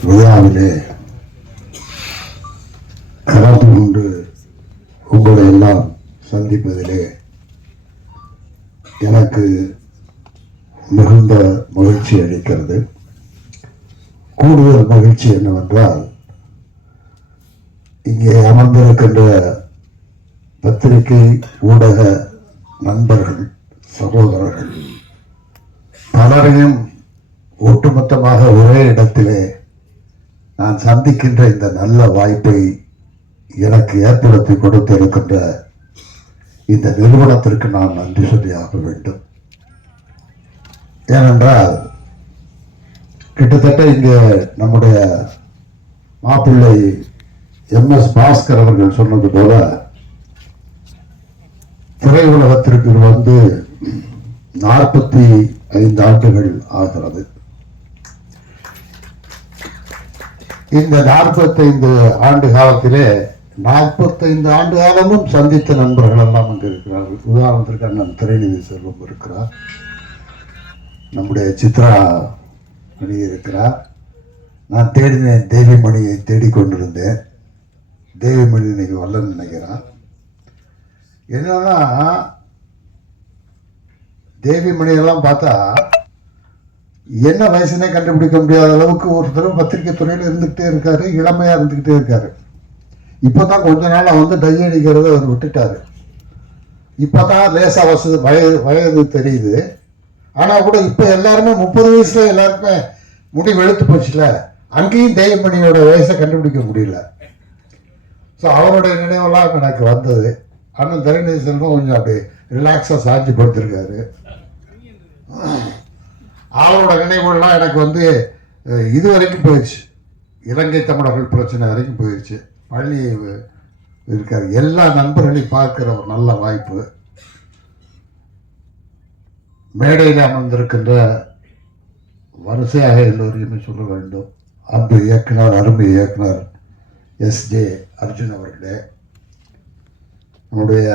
விழாவிலே கலந்து கொண்டு உங்களை எல்லாம் சந்திப்பதிலே எனக்கு மிகுந்த மகிழ்ச்சி அளிக்கிறது. கூடுதல் மகிழ்ச்சி என்னவென்றால் இங்கே அமர்ந்திருக்கின்ற பத்திரிகை ஊடக நண்பர்கள் சகோதரர்கள் பலரையும் ஒட்டுமொத்தமாக ஒரே இடத்திலே நான் சந்திக்கின்ற இந்த நல்ல வாய்ப்பை எனக்கு ஏற்படுத்தி கொடுத்திருக்கின்ற இந்த நிறுவனத்திற்கு நான் நன்றி சொல்லியாக வேண்டும். ஏனென்றால் கிட்டத்தட்ட இங்கே நம்முடைய மாப்பிள்ளை எம் எஸ் பாஸ்கர் அவர்கள் சொன்னது போல திரையுலகத்திற்கு வந்து நாற்பத்தி ஐந்து ஆண்டுகள் ஆகிறது. இந்த நாற்பத்தைந்து ஆண்டு காலத்திலே நாற்பத்தைந்து ஆண்டு காலமும் சந்தித்த நண்பர்கள் எல்லாம் அங்கு இருக்கிறார்கள். உதாரணத்திற்கு அண்ணன் திரைநிதி செல்வம் இருக்கிறார். நம்முடைய சித்ரா மணி இருக்கிறார். நான் தேடினேன் தேவிமணியை தேடிக்கொண்டிருந்தேன். தேவிமணி இன்னைக்கு வரலன்னு நினைக்கிறேன் என்னன்னா தேவிமணியெல்லாம் பார்த்தா என்ன வயசுனே கண்டுபிடிக்க முடியாத அளவுக்கு ஒருத்தர் பத்திரிக்கை துறையில் இருந்துக்கிட்டே இருக்காரு இளமையாக இருந்துக்கிட்டே இருக்காரு. இப்போதான் கொஞ்ச நாளா வந்து டை அடிக்கிறத அவர் விட்டுட்டாரு. இப்போதான் லேசா வசதி வயது வயது தெரியுது. ஆனால் கூட இப்போ எல்லாருமே முப்பது வயசுல எல்லாருமே முடி வெளுத்து போச்சுல. அங்கேயும் தேவமணியோட வயசை கண்டுபிடிக்க முடியல. ஸோ அவருடைய நினைவெல்லாம் எனக்கு வந்தது. ஆனால் தரணி செல்வம் கொஞ்சம் அப்படி ரிலாக்ஸாக சாட்சி படுத்திருக்காரு அவரோட நினைவுகள்லாம் எனக்கு வந்து இது வரைக்கும் போயிடுச்சு. இலங்கை தமிழர்கள் பிரச்சனை வரைக்கும் போயிடுச்சு. பழனி இருக்கார். எல்லா நண்பர்களையும் பார்க்குற ஒரு நல்ல வாய்ப்பு. மேடையில் அமர்ந்திருக்கின்ற வரிசையாக எல்லோரையுமே சொல்ல வேண்டும். அன்பு இயக்குனர் அருமை இயக்குனர் எஸ் ஜே அர்ஜுன் அவர்களே. நம்முடைய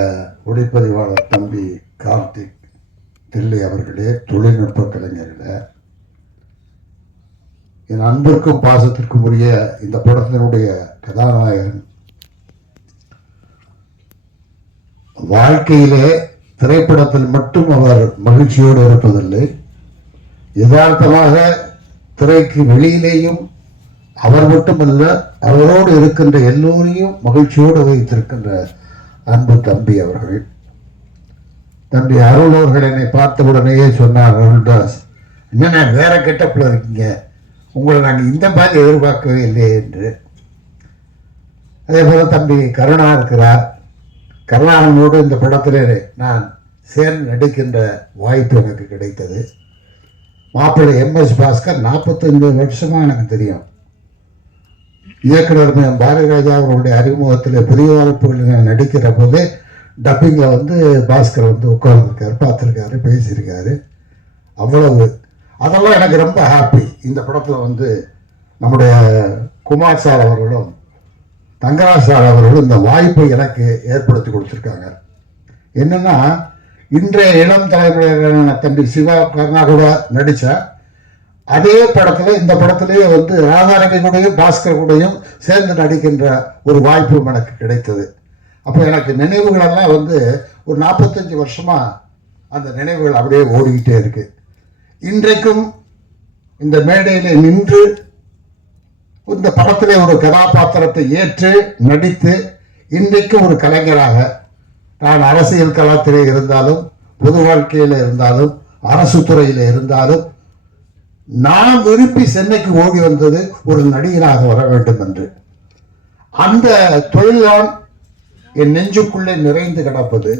ஒளிப்பதிவாளர் தம்பி கார்த்திக் தில்லை அவர்களே தொழில்நுட்ப கலைஞர்களே என் அன்பிற்கும் பாசத்திற்கும் உரிய இந்த படத்தினுடைய கதாநாயகன் வாழ்க்கையிலே திரைப்படத்தில் மட்டும் அவர் மகிழ்ச்சியோடு இருப்பதில்லை. யதார்த்தமாக திரைக்கு வெளியிலேயும் அவர் மட்டுமல்ல அவரோடு இருக்கின்ற எல்லோரையும் மகிழ்ச்சியோடு வைத்திருக்கின்ற அன்பு தம்பி அவர்கள். தம்பி அருள் அவர்கள் என்னை பார்த்த உடனேயே சொன்னார் அருள்தாஸ் என்னண்ணா வேற கெட்டப்பில் இருக்கீங்க? உங்களை நாங்கள் இந்த மாதிரி எதிர்பார்க்கவே இல்லையே என்று. அதே போல் தம்பி கருணா இருக்கிறார். கருணாகரனோடு இந்த படத்திலே நான் சேர்ந்து நடிக்கின்ற வாய்ப்பு எனக்கு கிடைத்தது. மாப்பிள்ளை எம்எஸ் பாஸ்கர் நாற்பத்தஞ்சு வருஷமாக எனக்கு தெரியும். இயக்குனர் பாரதிராஜா அவர்களுடைய அறிமுகத்தில் புதிய வாய்ப்புகளில் நான் நடிக்கிற போது டப்பிங்கில் வந்து பாஸ்கர் வந்து உட்கார்ந்துருக்காரு பார்த்துருக்காரு பேசியிருக்காரு. அவ்வளவு. அதெல்லாம் எனக்கு ரொம்ப ஹாப்பி இந்த படத்தில் வந்து நம்முடைய குமார் சார் அவர்களும் தங்கராஜ் சார் அவர்களும் இந்த வாய்ப்பை எனக்கு ஏற்படுத்தி கொடுத்துருக்காங்க. என்னென்னா இன்றைய இளம் தலைமுறையான தம்பி சிவா கர்ணா கூட நடித்த அதே படத்தில் இந்த படத்திலேயே வந்து ராதாரவி கூடயும் பாஸ்கர் கூடயும் சேர்ந்து நடிக்கின்ற ஒரு வாய்ப்பும் எனக்கு கிடைத்தது. அப்போ எனக்கு நினைவுகளெல்லாம் வந்து ஒரு நாற்பத்தஞ்சு வருஷமாக அந்த நினைவுகள் அப்படியே ஓடிக்கிட்டே இருக்கு. இன்றைக்கும் இந்த மேடையில் நின்று இந்த படத்திலே ஒரு கதாபாத்திரத்தை ஏற்று நடித்து இன்றைக்கும் ஒரு கலைஞராக நான் அரசியல் களத்திலே இருந்தாலும் பொது வாழ்க்கையில் இருந்தாலும் அரசு துறையில் இருந்தாலும் நான் விரும்பி சென்னைக்கு ஓடி வந்தது ஒரு நடிகனாக வர வேண்டும் என்று. அந்த தொழில்தான் என் நெஞ்சுக்குள்ளே நிறைந்து கிடப்பது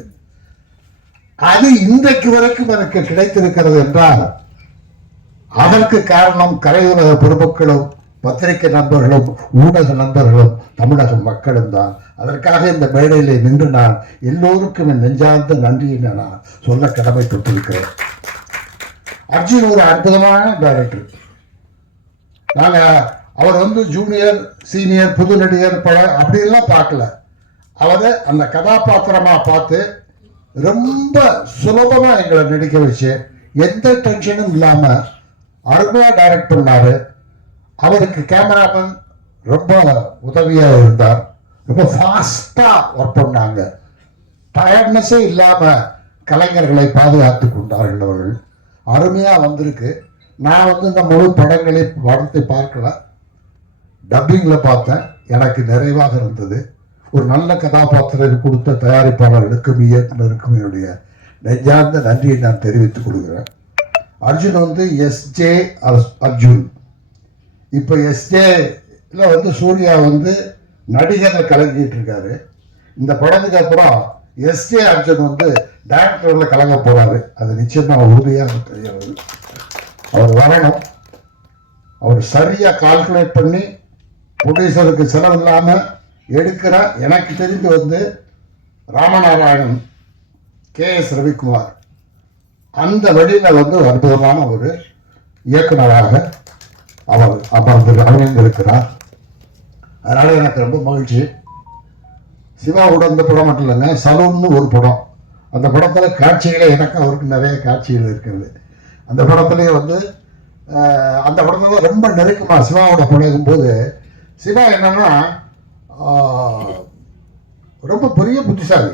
அது இன்றைக்கு வரைக்கும் எனக்கு கிடைத்திருக்கிறது என்றால் அதற்கு காரணம் கரையுலக பொதுமக்களும் பத்திரிகை நண்பர்களும் ஊடக நண்பர்களும் தமிழக மக்களும் தான். அதற்காக இந்த மேடையிலே நின்று நான் எல்லோருக்கும் என் நெஞ்சார்ந்த நன்றியை நான் சொல்ல கடமைப்பட்டிருக்கிறேன். அர்ஜுன் ஒரு அற்புதமான டைரக்டர் நாங்க அவர் வந்து ஜூனியர் சீனியர் புது நடிகர் பட அப்படியெல்லாம் பார்க்கல. அவரை அந்த கதாபாத்திரமாக பார்த்து ரொம்ப சுலபமாக எங்களை நடிக்க வச்சு எந்த டென்ஷனும் இல்லாமல் அருமையாக டைரக்ட் பண்ணார். அவருக்கு கேமராமேன் ரொம்ப உதவியாக இருந்தார். ரொம்ப ஃபாஸ்ட்டாக ஒர்க் பண்ணாங்க. டயர்ட்னஸே இல்லாமல் கலைஞர்களை பாதுகாத்து கொண்டார்கள் அவர்கள். அருமையாக வந்திருக்கு. நான் வந்து இந்த முழு படங்களை படத்தை பார்க்கல. டப்பிங்கில் பார்த்தேன். எனக்கு நிறைவாக இருந்தது. ஒரு நல்ல கதாபாத்திரம் கொடுத்த தயாரிப்பாளர்களுக்கும் இயக்குநருக்கும் என்னுடைய நெஞ்சார்ந்த நன்றியை நான் தெரிவித்துக் கொள்கிறேன். அர்ஜுன் வந்து எஸ்ஜே அர்ஜுன். இப்போ எஸ்ஜேல வந்து சூர்யா வந்து நடிகரை கலங்கிட்டு இருக்காரு. இந்த படத்துக்கு அப்புறம் எஸ்ஜே அர்ஜுன் வந்து டேரக்டரில் கலங்க போறாரு. அது நிச்சயமாக உறுதியாக தெரியாது அவர் வரணும். அவர் சரியாக கால்குலேட் பண்ணி ப்ரொடியூசருக்கு செலவு இல்லாமல் எடுக்கிற எனக்கு தெரிந்து வந்து ராமநாராயணன் கே எஸ் ரவிக்குமார். அந்த வழியில் வந்து அற்புதமான ஒரு இயக்குனராக அவர் அமர்ந்து அமைந்திருக்கிறார் அதனால் எனக்கு ரொம்ப மகிழ்ச்சி. சிவாவோட அந்த படம் மட்டும் இல்லைங்க சலூன்னு ஒரு படம். அந்த படத்தில் காட்சிகளே எனக்கு அவருக்கு நிறைய காட்சிகள் இருக்கிறது. அந்த படத்துலேயே வந்து அந்த படத்தில் ரொம்ப நெருக்கமாக சிவாவோட பழகும்போது சிவா என்னென்னா ரொம்ப பெரிய புத்திசாலி.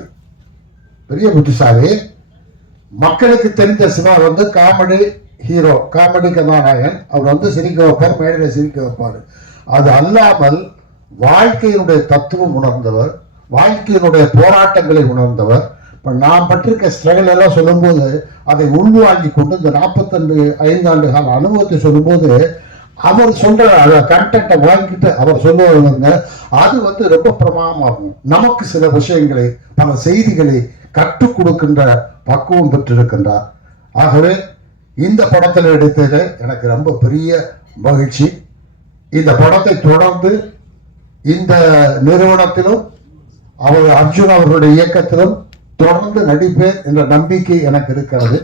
பெரிய புத்திசாலி. மக்களுக்கு தெரிந்த சிவா வந்து காமெடி ஹீரோ காமெடி கதாநாயகன். அவர் வந்து சிரிக்க வைப்பார் மேடையில் சிரிக்க வைப்பார். அது அல்லாமல் வாழ்க்கையினுடைய தத்துவம் உணர்ந்தவர் வாழ்க்கையினுடைய போராட்டங்களை உணர்ந்தவர். இப்போ நான் பட்டிருக்க ஸ்ட்ரகிள் எல்லாம் சொல்லும்போது அதை உள்வாங்கி கொண்டு இந்த நாற்பத்தஞ்சு ஐந்தாண்டு கால அனுபவத்தை சொல்லும்போது அவர் சொல்ற கண்டென்ட்டை வாங்கிட்டு அவர் சொல்லுவாங்க அது வந்து ரொம்ப பிரமாணமாகும் நமக்கு சில விஷயங்களை பல செய்திகளை கற்றுக் கொடுக்கின்ற பக்குவம் பெற்றிருக்கின்றார். ஆகவே இந்த படத்தில் எடுத்தது எனக்கு ரொம்ப பெரிய மகிழ்ச்சி. இந்த படத்தை தொடர்ந்து இந்த நிறுவனத்திலும் அவர் அர்ஜுன் அவர்களுடைய இயக்கத்திலும் தொடர்ந்து நடிப்பேன் என்ற நம்பிக்கை எனக்கு இருக்கிறது.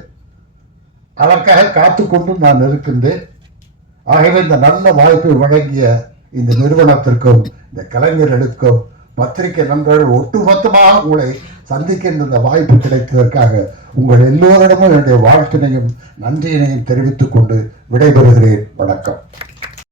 அதற்காக காத்துக்கொண்டு நான் இருக்கின்றேன். ஆகவே இந்த நல்ல வாய்ப்பை வழங்கிய இந்த நிறுவனத்திற்கும் இந்த கலைஞர்களுக்கும் பத்திரிகை நண்பர்கள் ஒட்டுமொத்தமாக உங்களை சந்திக்கின்ற இந்த வாய்ப்பு கிடைத்ததற்காக உங்கள் எல்லோரிடமும் என்னுடைய வாழ்த்தினையும் நன்றியினையும் தெரிவித்துக் கொண்டு விடைபெறுகிறேன். வணக்கம்.